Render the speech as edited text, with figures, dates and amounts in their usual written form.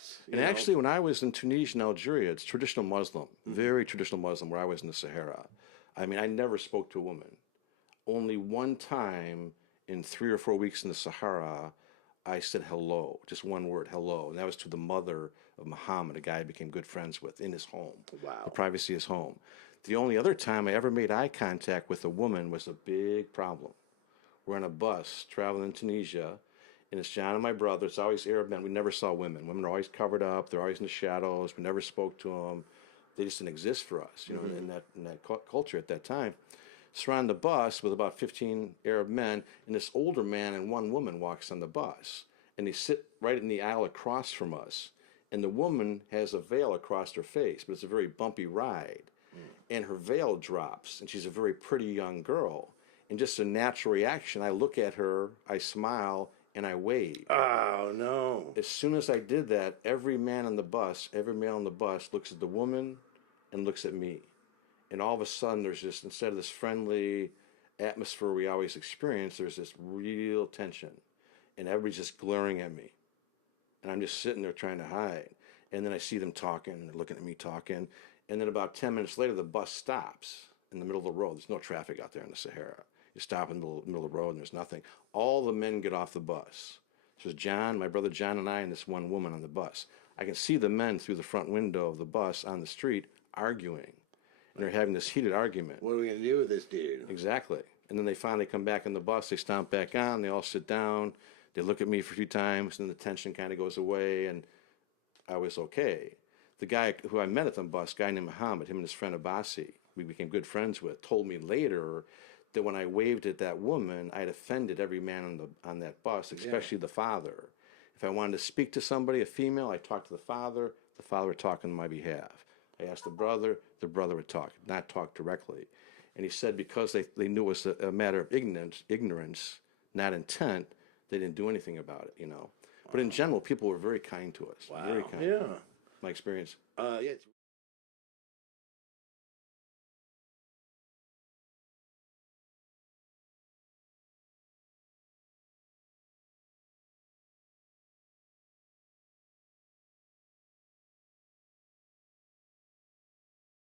Yes. And actually, when I was in Tunisia and Algeria, it's traditional Muslim, very traditional Muslim, where I was in the Sahara. I mean, I never spoke to a woman. Only one time in 3 or 4 weeks in the Sahara, I said hello, just one word, hello. And that was to the mother of Muhammad, a guy I became good friends with in his home, the Wow. privacy of his home. The only other time I ever made eye contact with a woman was a big problem. We're on a bus traveling in Tunisia, and it's John and my brother. It's always Arab men. We never saw women. Women are always covered up. They're always in the shadows. We never spoke to them. They just didn't exist for us, in that culture at that time. So we're on the bus with about 15 Arab men, and this older man and one woman walks on the bus, and they sit right in the aisle across from us. And the woman has a veil across her face, but it's a very bumpy ride. And her veil drops, and she's a very pretty young girl. And just a natural reaction, I look at her, I smile, and I wave. Oh, no. As soon as I did that, every man on the bus, every male on the bus looks at the woman and looks at me. And all of a sudden, there's just, instead of this friendly atmosphere we always experience, there's this real tension. And everybody's just glaring at me. And I'm just sitting there trying to hide. And then I see them talking, and they're looking at me talking. And then about 10 minutes later, the bus stops in the middle of the road. There's no traffic out there in the Sahara. You stop in the middle of the road, and there's nothing. All the men get off the bus. So it's John, my brother John, and I, and this one woman on the bus. I can see the men through the front window of the bus on the street arguing. And they're having this heated argument. What are we going to do with this dude? Exactly. And then they finally come back in the bus. They stomp back on. They all sit down. They look at me for a few times, and then the tension kind of goes away, and I was okay. The guy who I met at the bus, a guy named Muhammad, him and his friend Abbasi, we became good friends with, told me later that when I waved at that woman, I had offended every man on that bus, especially the father. If I wanted to speak to somebody, a female, I talked to the father would talk on my behalf. I asked the brother would talk, not talk directly. And he said because they knew it was a matter of ignorance, not intent, they didn't do anything about it. But in general, people were very kind to us. Wow. Very kind. Yeah. My experience. Yeah.